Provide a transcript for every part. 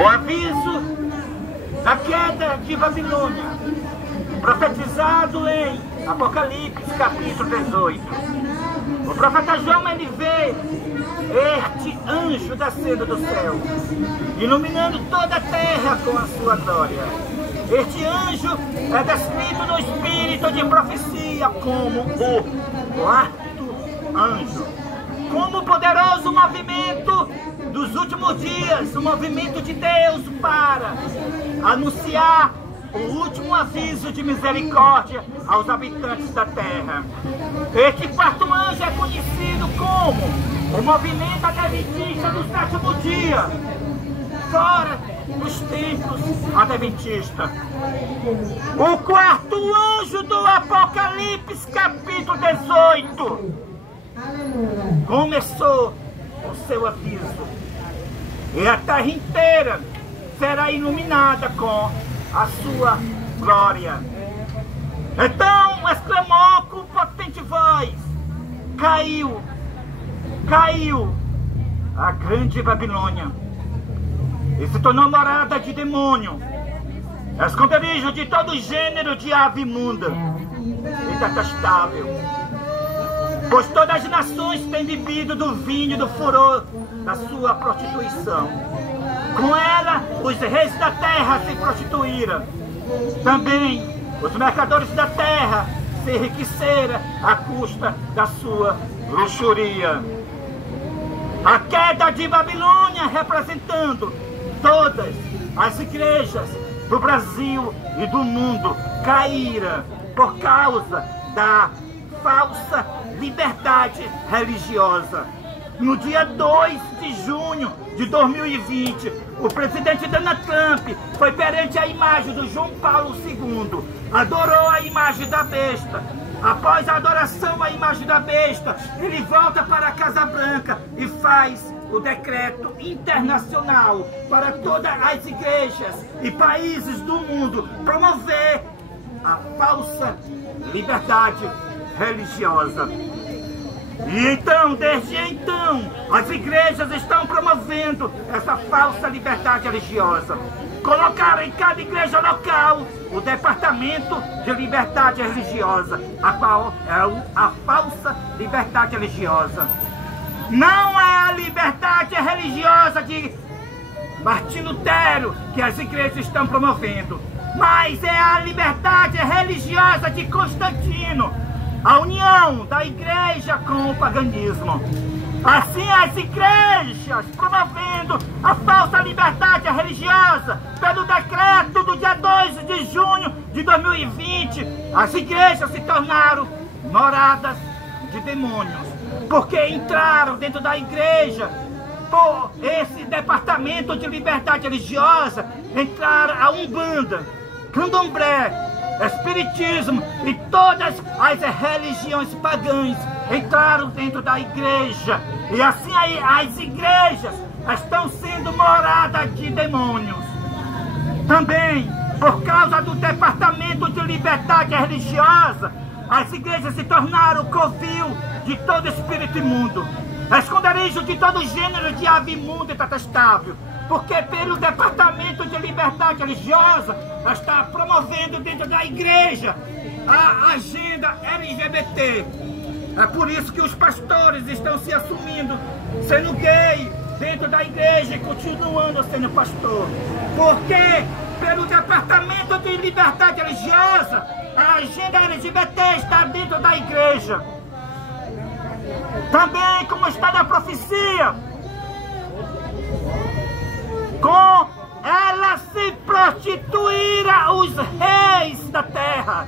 O aviso da queda de Babilônia, profetizado em Apocalipse capítulo 18. O profeta João, ele vê este anjo descendo do céu, iluminando toda a terra com a sua glória. Este anjo é descrito no espírito de profecia como o quarto anjo, como o poderoso movimento dos últimos dias, o movimento de Deus para anunciar o último aviso de misericórdia aos habitantes da terra. Este quarto anjo é conhecido como o movimento adventista do sétimo dia, fora dos templos adventistas. O quarto anjo do Apocalipse capítulo 18 começou o seu aviso, e a terra inteira será iluminada com a sua glória. Então exclamou com potente voz: caiu a grande Babilônia, e se tornou morada de demônio, esconderijo de todo gênero de ave imunda e detestável. Pois todas as nações têm bebido do vinho do furor da sua prostituição. Com ela, os reis da terra se prostituíram. Também os mercadores da terra se enriqueceram à custa da sua luxúria. A queda de Babilônia, representando todas as igrejas do Brasil e do mundo, caíram por causa da falsa liberdade religiosa. No dia 2 de junho de 2020, o presidente Donald Trump foi perante a imagem do João Paulo II, adorou a imagem da besta. Após a adoração à imagem da besta, ele volta para a Casa Branca e faz o decreto internacional para todas as igrejas e países do mundo promover a falsa liberdade religiosa. E então, desde então, as igrejas estão promovendo essa falsa liberdade religiosa. Colocaram em cada igreja local o departamento de liberdade religiosa, a qual é a falsa liberdade religiosa. Não é a liberdade religiosa de Martim Lutero que as igrejas estão promovendo, mas é a liberdade religiosa de Constantino, a união da igreja com o paganismo. Assim, as igrejas promovendo a falsa liberdade religiosa, pelo decreto do dia 2 de junho de 2020, as igrejas se tornaram moradas de demônios, porque entraram dentro da igreja por esse departamento de liberdade religiosa, entraram a Umbanda, Candomblé, Espiritismo e todas as religiões pagãs entraram dentro da igreja. E assim aí as igrejas estão sendo moradas de demônios. Também, por causa do departamento de liberdade religiosa, as igrejas se tornaram covil de todo espírito imundo, esconderijo de todo gênero de ave imunda e detestável, porque pelo departamento de liberdade religiosa está promovendo dentro da igreja a agenda LGBT. É por isso que os pastores estão se assumindo sendo gay dentro da igreja e continuando sendo pastor, porque pelo departamento de liberdade religiosa a agenda LGBT está dentro da igreja. Também, como está na profecia, com ela se prostituíram os reis da terra,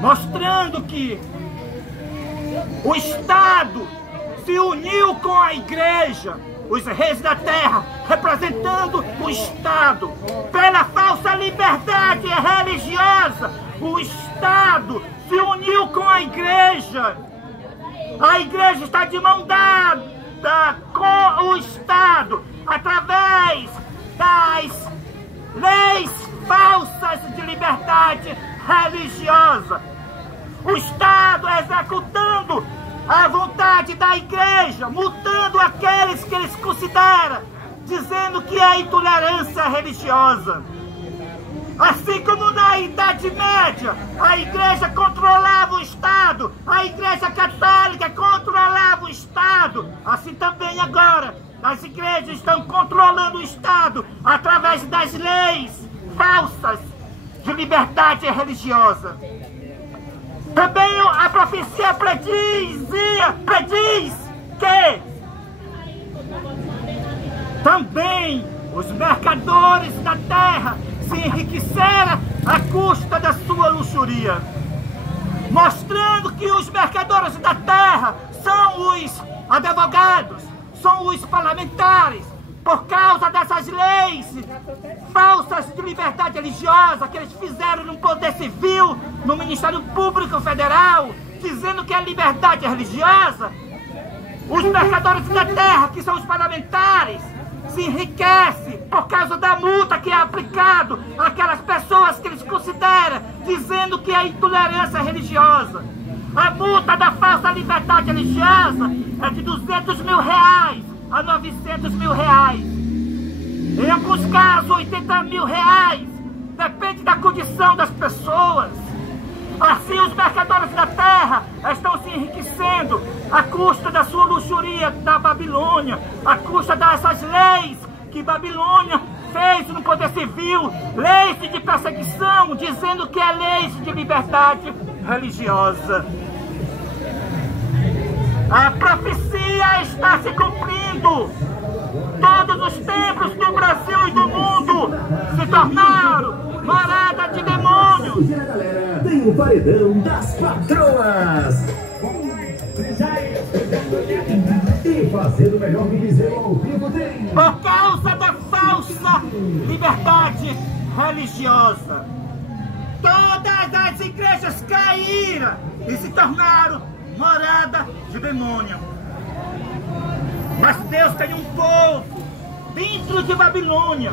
mostrando que o Estado se uniu com a igreja, os reis da terra, representando o Estado. Pela falsa liberdade religiosa, o Estado se uniu com a igreja. A igreja está de mão dada com o Estado, através das leis falsas de liberdade religiosa. O Estado executando a vontade da igreja, multando aqueles que eles consideram dizendo que é intolerância religiosa. Assim como na Idade Média, a Igreja controlava o Estado, a Igreja Católica controlava o Estado, assim também agora as igrejas estão controlando o Estado através das leis falsas de liberdade religiosa. Também a profecia prediz que também os mercadores da terra se enriqueceram à custa da sua luxúria, mostrando que os mercadores da terra são os advogados, são os parlamentares, por causa dessas leis falsas de liberdade religiosa que eles fizeram no Poder Civil, no Ministério Público Federal, dizendo que é liberdade religiosa. Os mercadores da terra, que são os parlamentares, se enriquecem por causa da multa que é aplicado àquelas pessoas que eles consideram, dizendo que é intolerância religiosa. A multa da falsa liberdade religiosa é de R$200 mil a R$900 mil. Em alguns casos, R$80 mil. Depende da condição das pessoas. Assim, os mercadores da terra estão se enriquecendo à custa da sua luxúria da Babilônia, à custa dessas leis que Babilônia fez no Poder Civil, leis de perseguição, dizendo que é leis de liberdade religiosa. A profecia está se cumprindo. Todos os templos do Brasil e do mundo se tornaram morada de demônios. Tem o paredão das patroas. E fazendo melhor que dizer ao vivo tem. Por causa da falsa liberdade religiosa, todas as igrejas caíram e se tornaram morada de demônio. Mas Deus tem um povo dentro de Babilônia.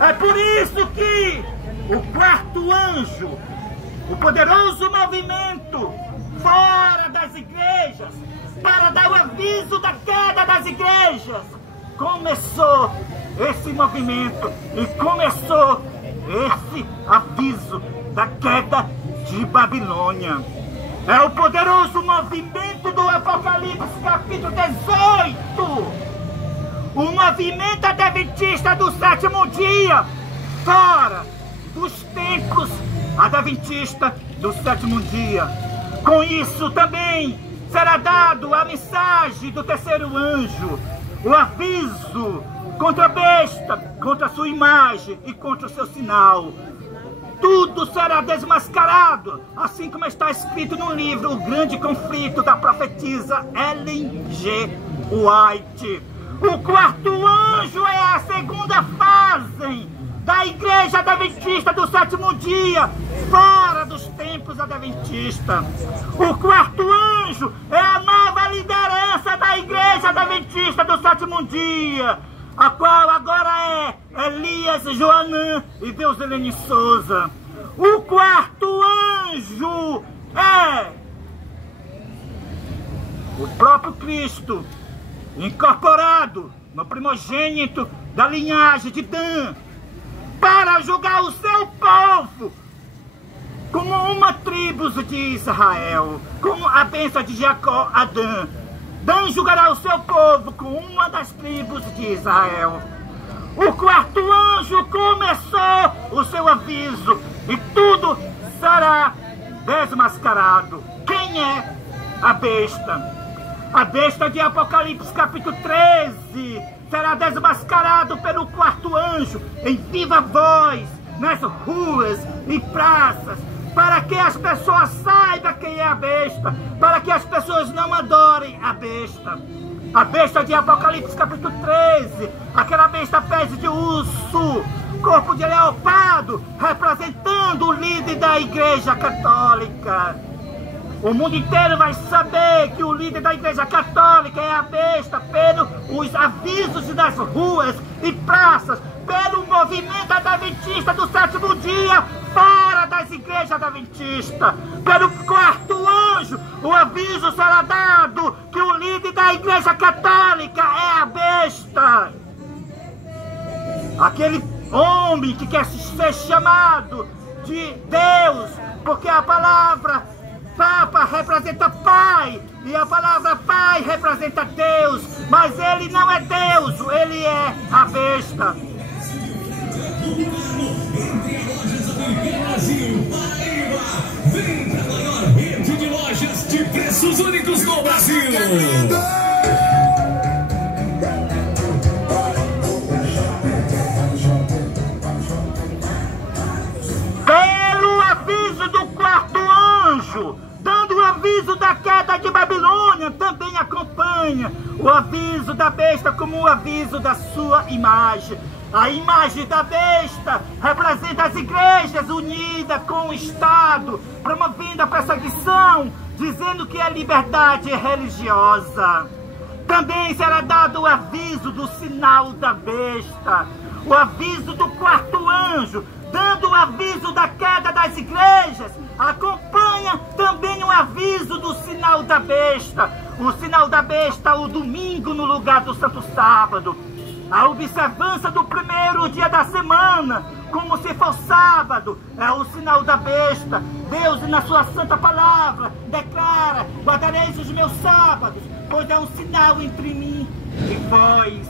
É por isso que o quarto anjo, o poderoso movimento fora das igrejas, para dar o aviso da queda das igrejas, começou esse movimento e começou esse aviso da queda de Babilônia. É o poderoso movimento do Apocalipse, capítulo 18. O movimento adventista do sétimo dia, fora dos templos adventistas do sétimo dia. Com isso também será dado a mensagem do terceiro anjo, o aviso contra a besta, contra a sua imagem e contra o seu sinal. Tudo será desmascarado, assim como está escrito no livro O Grande Conflito da profetisa Ellen G. White. O quarto anjo é a segunda fase da igreja adventista do sétimo dia, fora dos templos adventistas. O quarto anjo é a nova liderança da igreja adventista do sétimo dia, a qual agora é Elias Joanã e Deuselene Souza. O quarto anjo é o próprio Cristo, incorporado no primogênito da linhagem de Dan, para julgar o seu povo como uma tribo de Israel, como a bênção de Jacó a Dan. Dan julgará o seu povo com uma das tribos de Israel. O quarto anjo começou o seu aviso e tudo será desmascarado. Quem é a besta? A besta de Apocalipse capítulo 13 será desmascarado pelo quarto anjo em viva voz, nas ruas e praças, para que as pessoas saibam quem é a besta, para que as pessoas não adorem a besta. A besta de Apocalipse capítulo 13, aquela besta pés de urso, corpo de leopardo, representando o líder da Igreja Católica. O mundo inteiro vai saber que o líder da Igreja Católica é a besta pelos avisos das ruas e praças, pelo movimento adventista do sétimo dia, fora das igrejas adventistas. Pelo quarto anjo, o aviso será dado que o líder da Igreja Católica é a besta. aquele homem que quer ser chamado de Deus, porque a palavra Papa representa Pai, e a palavra Pai representa Deus, mas ele não é Deus, ele é a besta. Vem pra maior rede de lojas de preços únicos no Brasil. Pelo aviso do quarto anjo, dando o aviso da queda de Babilônia, também acompanha o aviso da besta como o aviso da sua imagem. A imagem da besta representa as igrejas unidas com o Estado, promovendo a perseguição, dizendo que é liberdade religiosa. Também será dado o aviso do sinal da besta, o aviso do quarto anjo, dando o aviso da queda das igrejas. Acompanha também o aviso do sinal da besta, o sinal da besta, o domingo no lugar do santo sábado. A observância do primeiro dia da semana, como se for sábado, é o sinal da besta. Deus, na sua santa palavra, declara: guardareis os meus sábados, pois é um sinal entre mim e vós.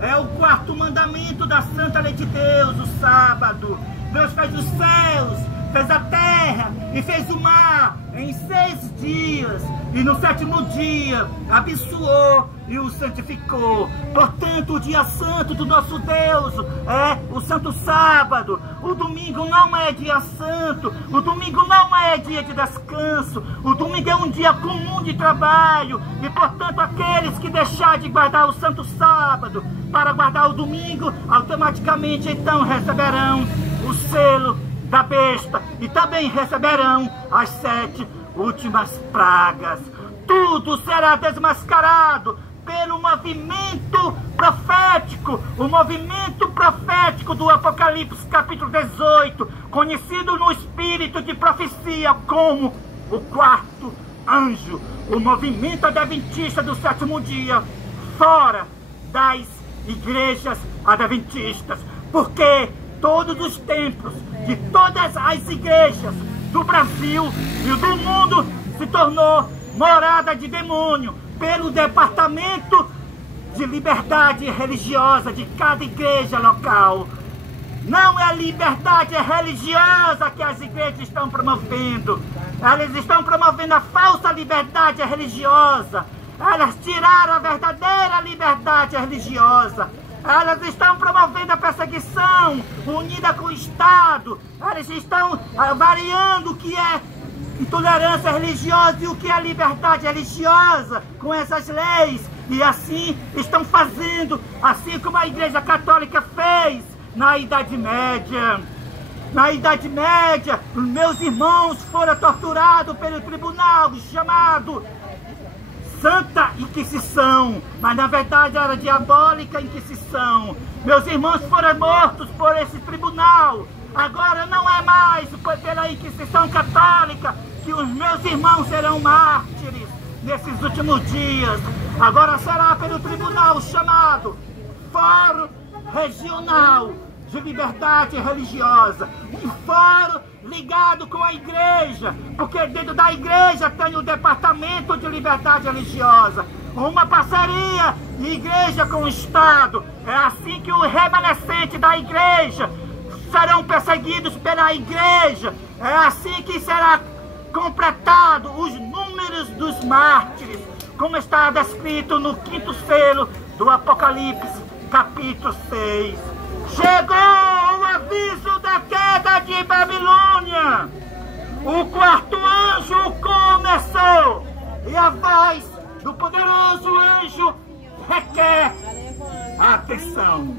É o quarto mandamento da santa lei de Deus, o sábado. Deus fez os céus, fez a terra e fez o mar em 6 dias. E no 7º dia abençoou e o santificou. Portanto, o dia santo do nosso Deus é o santo sábado. O domingo não é dia santo. O domingo não é dia de descanso. O domingo é um dia comum de trabalho. E, portanto, aqueles que deixarem de guardar o santo sábado para guardar o domingo, automaticamente então receberão o selo da besta e também receberão as 7 últimas pragas. Tudo será desmascarado pelo movimento profético, o movimento profético do Apocalipse capítulo 18, conhecido no espírito de profecia como o quarto anjo, o movimento adventista do 7º dia, fora das igrejas adventistas, porque todos os templos de todas as igrejas do Brasil e do mundo se tornou morada de demônio pelo departamento de liberdade religiosa de cada igreja local. Não é a liberdade religiosa que as igrejas estão promovendo. Elas estão promovendo a falsa liberdade religiosa. Elas tiraram a verdadeira liberdade religiosa. Elas estão promovendo a perseguição unida com o Estado. Elas estão variando o que é intolerância religiosa e o que é liberdade religiosa com essas leis. E assim estão fazendo, assim como a Igreja Católica fez na Idade Média. Na Idade Média, os meus irmãos foram torturados pelo tribunal chamado Santa Inquisição, mas na verdade era Diabólica Inquisição. Meus irmãos foram mortos por esse tribunal. Agora não é mais pela Inquisição Católica que os meus irmãos serão mártires nesses últimos dias. Agora será pelo tribunal chamado Fórum Regional de Liberdade Religiosa. Um fórum ligado com a igreja, porque dentro da igreja tem o departamento de liberdade religiosa. Uma parceria de igreja com o Estado. É assim que os remanescentes da igreja serão perseguidos pela igreja. É assim que será completado os números dos mártires, como está descrito no 5º selo do Apocalipse, capítulo 6. Chegou o aviso da queda de Babilônia. O quarto anjo começou e a voz do poderoso anjo requer atenção.